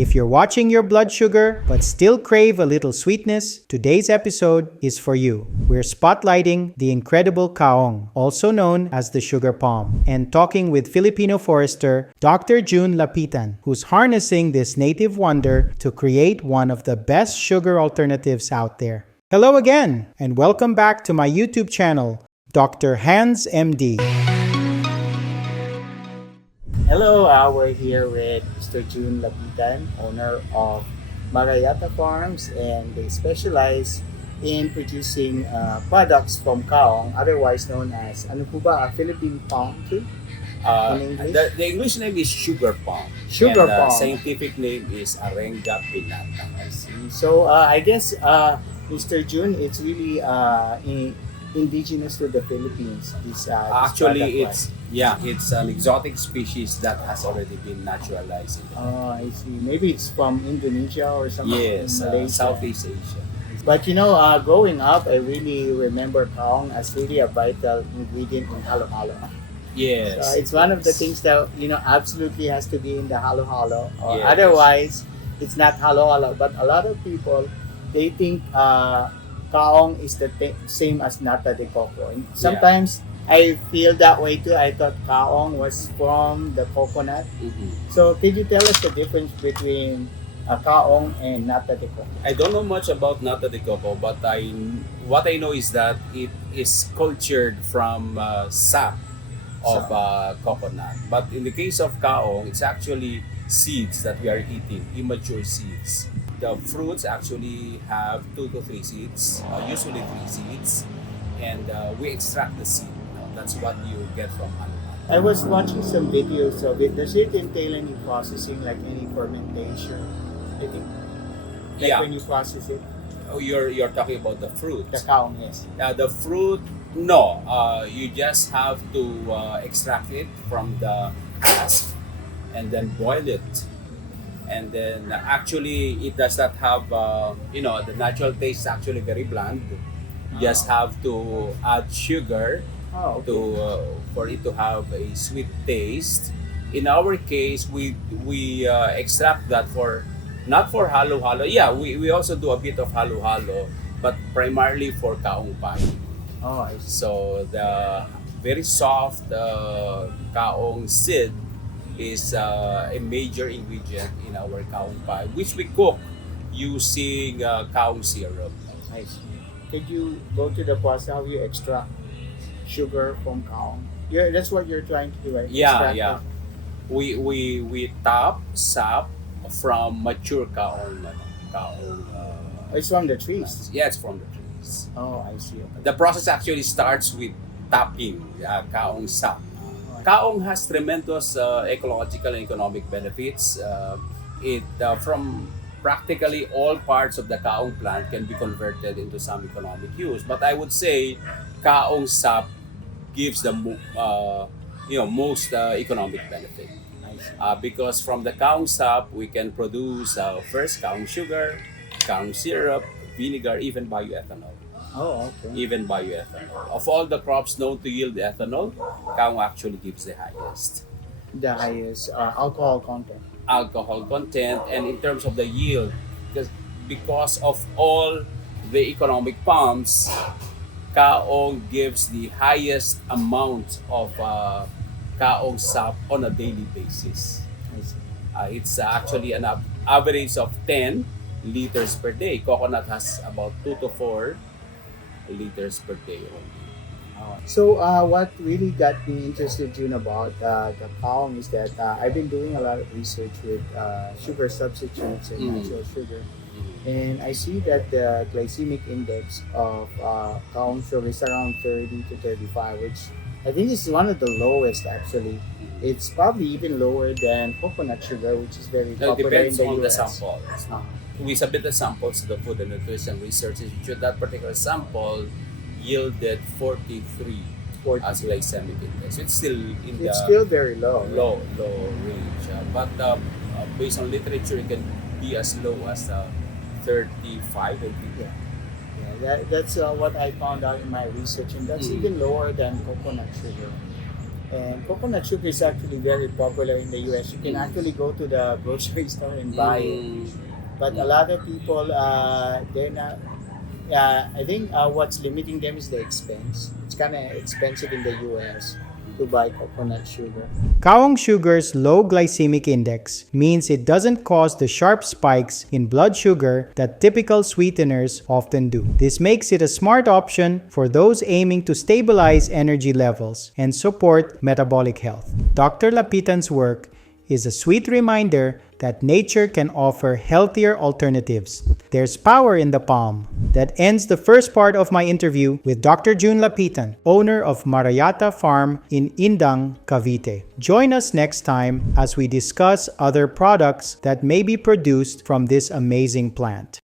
If you're watching your blood sugar but still crave a little sweetness, today's episode is for you. We're spotlighting the incredible Kaong, also known as the sugar palm, and talking with Filipino Forester Dr. Junn Lapitan, who's harnessing this native wonder to create one of the best sugar alternatives out there. Hello again, and welcome back to my YouTube channel, Dr. Hanz MD. Hello, we're here with Mr. Junn Lapitan, owner of Marayata Farms, and they specialize in producing products from Kaong, otherwise known as ano po ba, Philippine palm tree? In English? The English name is sugar palm. Sugar and palm. Scientific name is Arenga pinnata. So I guess Mr. Junn, it's really indigenous to the Philippines. This Actually, product, it's an exotic species that has already been naturalized. Oh, I see. Maybe it's from Indonesia or something. Yes, in Malaysia. Southeast Asia. But you know, growing up, I really remember Kaong as really a vital ingredient in halo-halo. Yes. It's one of the things that, absolutely has to be in the halo-halo. Yes. Otherwise, it's not halo-halo. But a lot of people, they think Kaong is the same as nata de coco. And sometimes I feel that way too. I thought Kaong was from the coconut. Mm-hmm. So could you tell us the difference between Kaong and nata de coco? I don't know much about nata de coco, but what I know is that it is cultured from sap of coconut. But in the case of Kaong, it's actually seeds that we are eating, immature seeds. The fruits actually have 2 to 3 seeds, usually 3 seeds, and we extract the seed. That's what you get from animal. I was watching some videos of it. Does it entail any processing, like any fermentation? I think, when you process it. Oh, you're talking about the fruit. The Kaong, yes. The fruit, no. You just have to extract it from the husk and then boil it. And then actually it does not have, the natural taste is actually very bland. You just have to add sugar for it to have a sweet taste. In our case, we extract that not for halo-halo. Yeah, we also do a bit of halo-halo, but primarily for Kaong pie. Oh, I see. So the very soft Kaong seed is a major ingredient in our Kaong pie, which we cook using Kaong syrup. I see. Could you go to the process how you extract sugar from Kaong? That's what you're trying to do, right? Yeah, Extract yeah. it. We tap sap from mature Kaong. It's from the trees. Yeah, it's from the trees. Oh, I see. Okay. The process actually starts with tapping Kaong sap. Kaong has tremendous ecological and economic benefits. From practically all parts of the Kaong plant can be converted into some economic use. But I would say Kaong sap gives the most economic benefit. Because from the Kaong sap, we can produce first Kaong sugar, Kaong syrup, vinegar, even bioethanol. Oh, okay. Even bioethanol. Of all the crops known to yield ethanol, Kaong actually gives the highest. The highest alcohol content. Alcohol content, and in terms of the yield, because of all the economic palms, Kaong gives the highest amount of Kaong sap on a daily basis. It's actually an average of 10 liters per day. Coconut has about 2 to 4 liters per day only. So what really got me interested, Junn, about the Kaong is that I've been doing a lot of research with sugar substitutes and natural sugar. And I see that the glycemic index of Kaong sugar is around 30 to 35, which I think is one of the lowest actually. It's probably even lower than coconut sugar, which is very popular in the US. It depends on the samples. We submitted samples to the Food and Nutrition Research Institute. That particular sample yielded 43 as glycemic index. It's still very low. Low range. But based on literature, it can be as low as 35. That's what I found out in my research, and that's even lower than coconut sugar. And coconut sugar is actually very popular in the US. You can actually go to the grocery store and buy it. But a lot of people, they're not. I think what's limiting them is the expense. It's kind of expensive in the US to buy coconut sugar. Kaong sugar's low glycemic index means it doesn't cause the sharp spikes in blood sugar that typical sweeteners often do. This makes it a smart option for those aiming to stabilize energy levels and support metabolic health. Dr. Lapitan's work is a sweet reminder that nature can offer healthier alternatives. There's power in the palm. That ends the first part of my interview with Dr. Junn Lapitan, owner of Marayata Farm in Indang, Cavite. Join us next time as we discuss other products that may be produced from this amazing plant.